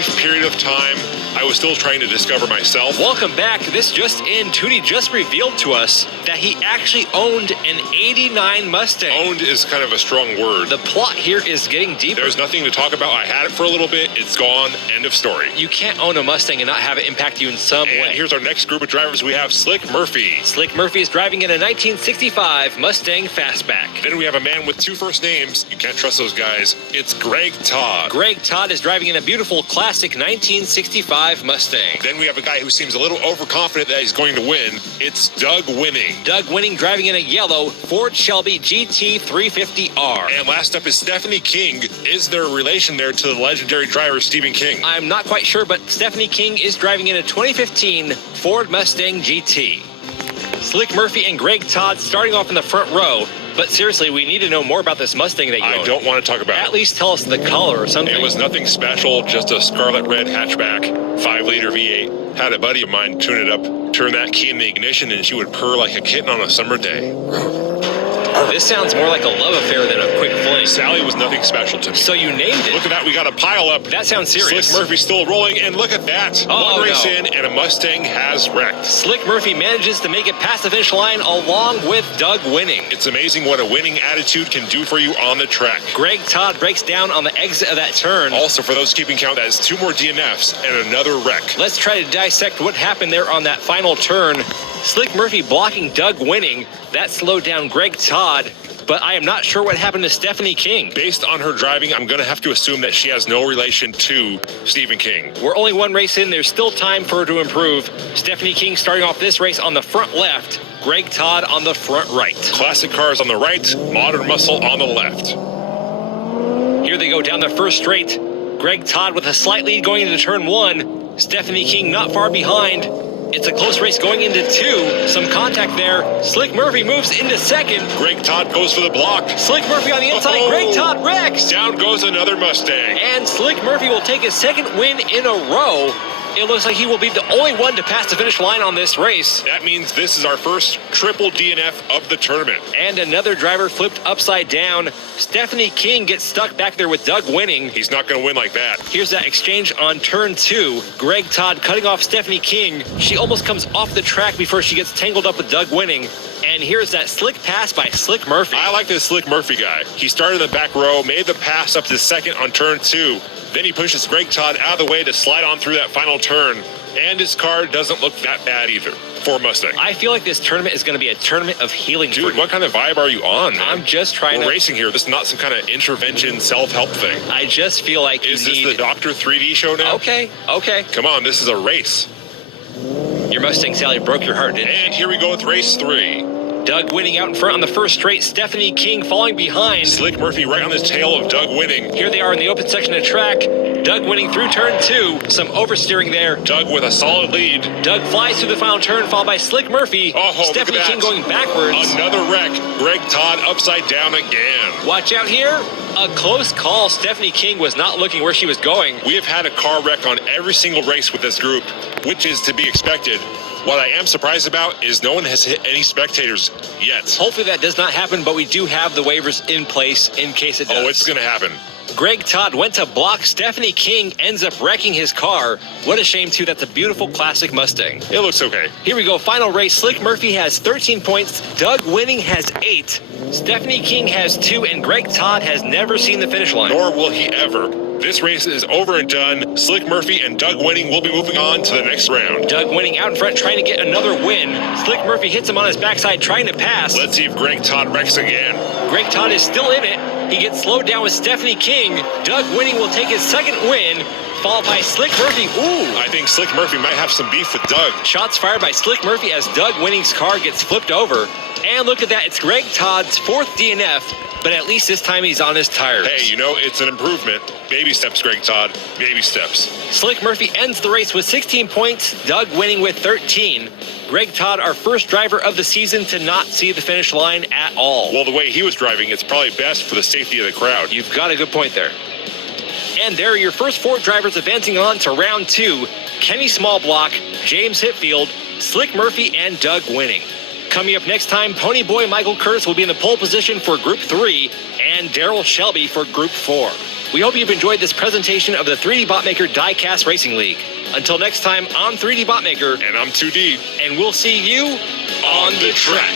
brief period of time, I was still trying to discover myself. Welcome back. This just in, Tootie just revealed to us that he actually owned an 89 Mustang. Owned is kind of a strong word. The plot here is getting deeper. There's nothing to talk about. I had it for a little bit. It's gone. End of story. You can't own a Mustang and not have it impact you in some way. And here's our next group of drivers. We have Slick Murphy. Slick Murphy is driving in a 1965 Mustang Fastback. Then we have a man with two first names. You can't trust those guys. It's Greg Todd. Greg Todd is driving in a beautiful classic 1965 Mustang. Then we have a guy who seems a little overconfident that he's going to win. It's Doug Winning. Doug Winning driving in a yellow Ford Shelby GT 350R. And last up is Stephanie King. Is there a relation there to the legendary driver Stephen King? I'm not quite sure, but Stephanie King is driving in a 2015 Ford Mustang GT. Slick Murphy and Greg Todd starting off in the front row. But seriously, we need to know more about this Mustang that you own. I don't want to talk about it. At least tell us the color or something. It was nothing special, just a scarlet red hatchback, 5-liter V8. Had a buddy of mine tune it up, turn that key in the ignition, and she would purr like a kitten on a summer day. This sounds more like a love affair than a quick fling. Sally was nothing special to me. So you named it. Look at that, we got a pile up. That sounds serious. Slick Murphy still rolling, and look at that. One race in, and a Mustang has wrecked. Slick Murphy manages to make it past the finish line along with Doug Winning. It's amazing what a winning attitude can do for you on the track. Greg Todd breaks down on the exit of that turn. Also, for those keeping count, that is 2 more DNFs and another wreck. Let's try to dissect what happened there on that final turn. Slick Murphy blocking Doug Winning. That slowed down Greg Todd. But I am not sure what happened to Stephanie King. Based on her driving, I'm going to have to assume that she has no relation to Stephen King. We're only one race in. There's still time for her to improve. Stephanie King starting off this race on the front left. Greg Todd on the front right. Classic cars on the right, modern muscle on the left. Here they go down the first straight. Greg Todd with a slight lead going into turn 1. Stephanie King not far behind. It's a close race going into 2. Some contact there. Slick Murphy moves into second. Greg Todd goes for the block. Slick Murphy on the inside. Greg Todd wrecks. Down goes another Mustang. And Slick Murphy will take his second win in a row. It looks like he will be the only one to pass the finish line on this race. That means this is our first triple DNF of the tournament. And another driver flipped upside down. Stephanie King gets stuck back there with Doug Winning. He's not going to win like that. Here's that exchange on turn 2. Greg Todd cutting off Stephanie King. She almost comes off the track before she gets tangled up with Doug Winning. And here's that slick pass by Slick Murphy. I like this Slick Murphy guy. He started in the back row, made the pass up to second on turn 2. Then he pushes Greg Todd out of the way to slide on through that final turn. And his car doesn't look that bad either for Mustang. I feel like this tournament is going to be a tournament of healing. Dude, what kind of vibe are you on, man? I'm just trying We're racing here. This is not some kind of intervention self-help thing. I just feel like Is this the Dr. 3D show now? Okay. Come on, this is a race. Your Mustang Sally broke your heart, didn't it? And here we go with race 3. Doug Winning out in front on the first straight. Stephanie King falling behind. Slick Murphy right on the tail of Doug Winning. Here they are in the open section of track. Doug Winning through turn 2. Some oversteering there. Doug with a solid lead. Doug flies through the final turn, followed by Slick Murphy. Stephanie King going backwards. Another wreck. Greg Todd upside down again. Watch out here. A close call. Stephanie King was not looking where she was going. We have had a car wreck on every single race with this group, which is to be expected. What I am surprised about is no one has hit any spectators yet. Hopefully that does not happen, but we do have the waivers in place in case it does. Oh, it's going to happen. Greg Todd went to block. Stephanie King ends up wrecking his car. What a shame, too. That's a beautiful classic Mustang. It looks okay. Here we go. Final race. Slick Murphy has 13 points. Doug Winning has 8. Stephanie King has 2. And Greg Todd has never seen the finish line. Nor will he ever. This race is over and done. Slick Murphy and Doug Winning will be moving on to the next round. Doug Winning out in front trying to get another win. Slick Murphy hits him on his backside trying to pass. Let's see if Greg Todd wrecks again. Greg Todd is still in it. He gets slowed down with Stephanie King. Doug Winning will take his second win, followed by Slick Murphy. Ooh! I think Slick Murphy might have some beef with Doug. Shots fired by Slick Murphy as Doug Winning's car gets flipped over. And look at that, it's Greg Todd's 4th DNF, but at least this time he's on his tires. Hey, you know, it's an improvement. Baby steps, Greg Todd. Baby steps. Slick Murphy ends the race with 16 points, Doug Winning with 13. Greg Todd, our first driver of the season to not see the finish line at all. Well, the way he was driving, it's probably best for the safety of the crowd. You've got a good point there. And there are your first 4 drivers advancing on to round 2. Kenny Smallblock, James Hitfield, Slick Murphy, and Doug Winning. Coming up next time, Pony Boy Michael Curtis will be in the pole position for Group 3 and Daryl Shelby for Group 4. We hope you've enjoyed this presentation of the 3dbotmaker Diecast Racing League. Until next time, I'm 3dbotmaker, And I'm 2D. and we'll see you on the track.